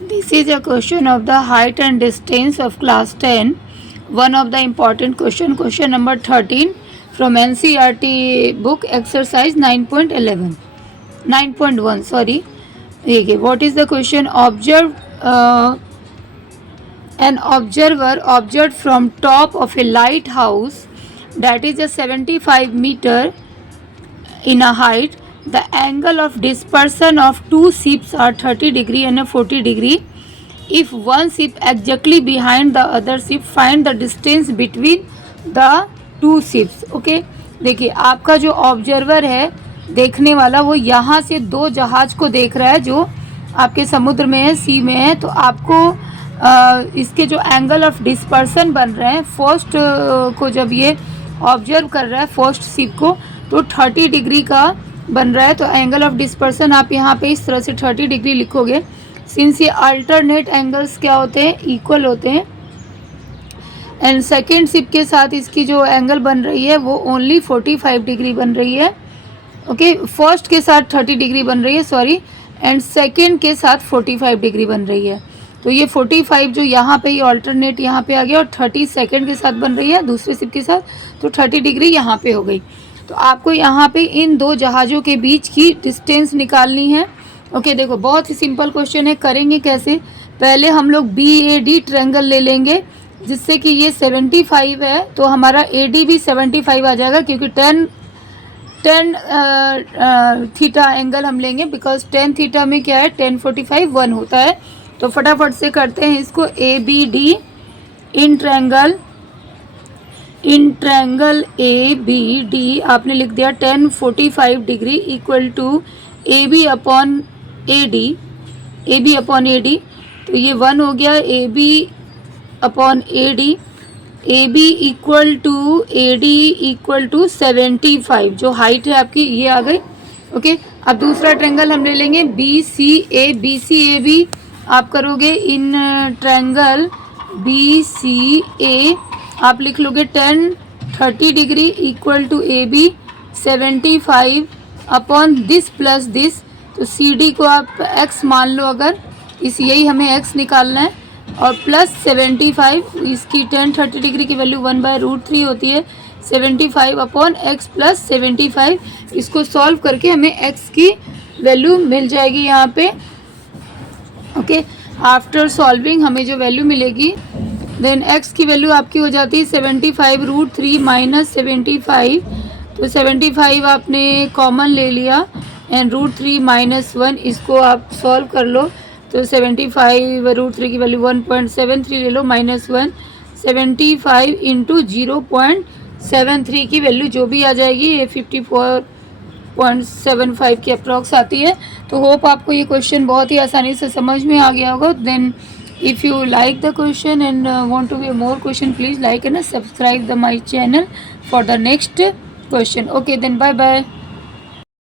This is a question of the height and distance of class 10. One of the important question number 13 from NCERT book exercise 9.11. 9.1 sorry. Okay, what is the question? An observer observed from top of a lighthouse that is a 75-meter in a height. The angle of dispersion of two ships are 30 degree and a 40 degree. If one ship exactly behind the other ship, find the distance between the two ships. Okay, देखिए आपका जो observer है देखने वाला, वो यहाँ से दो जहाज को देख रहा है जो आपके समुद्र में है, सी में है। तो आपको इसके जो एंगल ऑफ डिस्पर्सन बन रहे हैं फर्स्ट को जब ये ऑब्जर्व कर रहा है फर्स्ट शिप को, तो 30 डिग्री का बन रहा है। तो एंगल ऑफ डिस्पर्सन आप यहाँ पे इस तरह से 30 डिग्री लिखोगे। सिंस ये अल्टरनेट एंगल्स क्या होते हैं, इक्वल होते हैं। एंड सेकेंड शिप के साथ इसकी जो एंगल बन रही है वो ओनली 45 डिग्री बन रही है। ओके, फर्स्ट के साथ 30 डिग्री बन रही है, सॉरी, एंड सेकेंड के साथ 45 डिग्री बन रही है। तो ये 45 जो यहाँ पे ये ऑल्टरनेट यहाँ पे आ गया, और 30 सेकेंड के साथ बन रही है दूसरे शिप के साथ, तो 30 डिग्री यहाँ पे हो गई। तो आपको यहाँ पे इन दो जहाज़ों के बीच की डिस्टेंस निकालनी है। ओके, देखो बहुत ही सिंपल क्वेश्चन है। करेंगे कैसे? पहले हम लोग BAD ट्रायंगल ले लेंगे, जिससे कि ये 75 है तो हमारा AD भी 75 आ जाएगा, क्योंकि 10 थीटा एंगल हम लेंगे, बिकॉज 10 थीटा में क्या है 10 45 1 होता है। तो फटाफट से करते हैं इसको। ABD इन ट्रायंगल ABD आपने लिख दिया 10 45 degree equal to AB upon AD। तो ये 1 हो गया। AB upon AD, AB equal to AD equal to 75, जो हाइट है आपकी ये आ गई। ओके, अब दूसरा ट्रायंगल हम ले लेंगे BCA आप करोगे इन ट्रायंगल BCA आप लिख लोगे 10 30 degree equal to AB 75 upon this plus this. तो CD को आप x मान लो, अगर यही हमें x निकालना है, और प्लस 75, इसकी 10 30 डिग्री की वैल्यू 1/√3 होती है। 75 अपॉन x प्लस 75, इसको सॉल्व करके हमें x की वैल्यू मिल जाएगी यहाँ पे। ओके, आफ्टर सॉल्विंग हमें जो वैल्यू मिलेगी, देन x की वैल्यू आपकी हो जाती है 75√3 माइनस 75। तो 75 आपने कॉमन ले लिया, एंड √3 माइनस 1, इसको आप सॉल्व कर लो। तो 75√3 की वैल्यू 1.73 ले लो, माइनस 1, 75 इंटू 0.73 की वैल्यू जो भी आ जाएगी, ये 54.75 की अप्रॉक्स आती है। तो होप आपको ये क्वेश्चन बहुत ही आसानी से समझ में आ गया होगा। Then if you like the question and want to be more question, please like and subscribe the my channel for the next question. Okay, then bye bye.